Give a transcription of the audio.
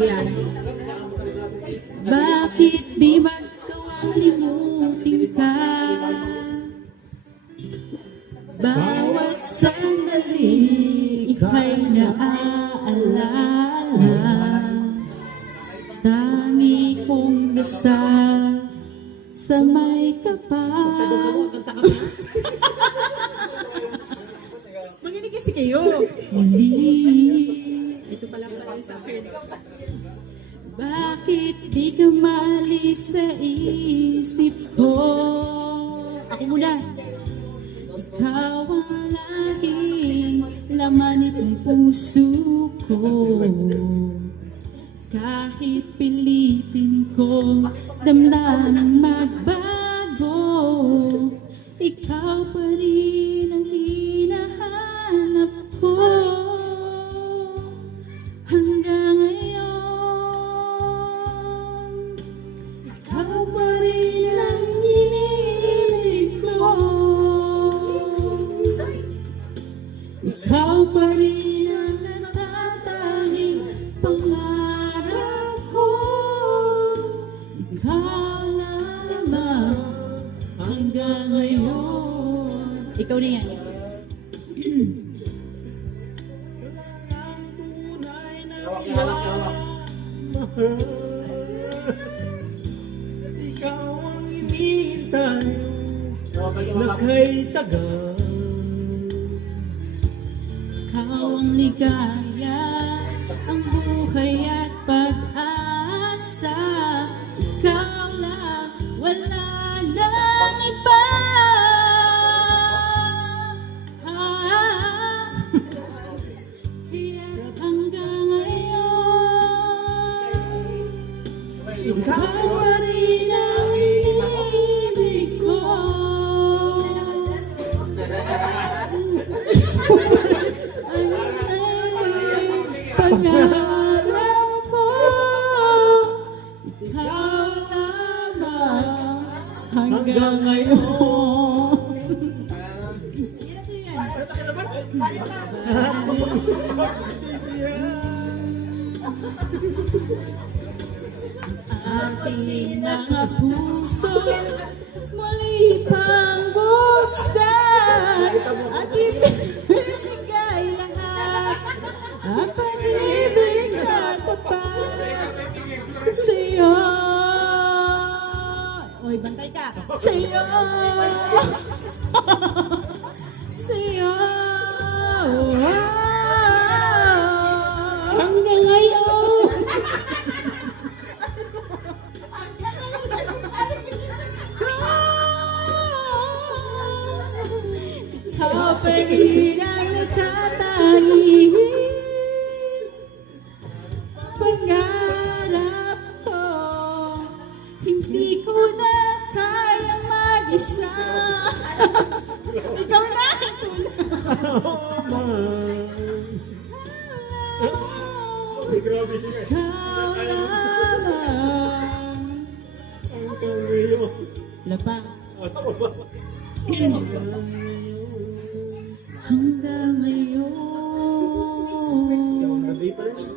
Sige yan. Bakit di magkawalimutin ka? Bawat sandali ika'y naaalala. Tangi kong dasal sa may kapal. Makinig kasi kayo. Muli. Ito pala sa akin. Bakit di ka maalis sa isip ko? Ako muna. Ikaw ang laging laman itong puso ko. Kahit pilitin ko damdaming magbago, ikaw pa rin ang hinahanap ko. Hanggang ngayon, ikaw pa rin ang iniibig ko. Ikaw pa rin ang natatanging pangarap ko. Ikaw lamang hanggang ngayon. Ikaw na yan. Ikaw ang hinihintay na kay tagal. Ikaw ang ligaya, ang buhay at pag-asa. Ikaw lang, wala nang iba. Kaya't hanggang ngayon, ikaw pa rin ang iniibig ko. Pangarap ko, ikaw lamang hanggang ngayon. Ating mga puso muli pang buksan at ibigay lahat ang pag-ibig na tapat sa'yo. Oy, bantay ka! Sa'yo! Sa'yo! Hanggang ngayon! Ikaw pa rin ang natatangi. Pangarap ko, hindi ko na kaya mag-isa. Ikaw na! Ikaw lamang. Hanggang ngayon. Lapang. Hanggang ngayon. Sandali pa rin.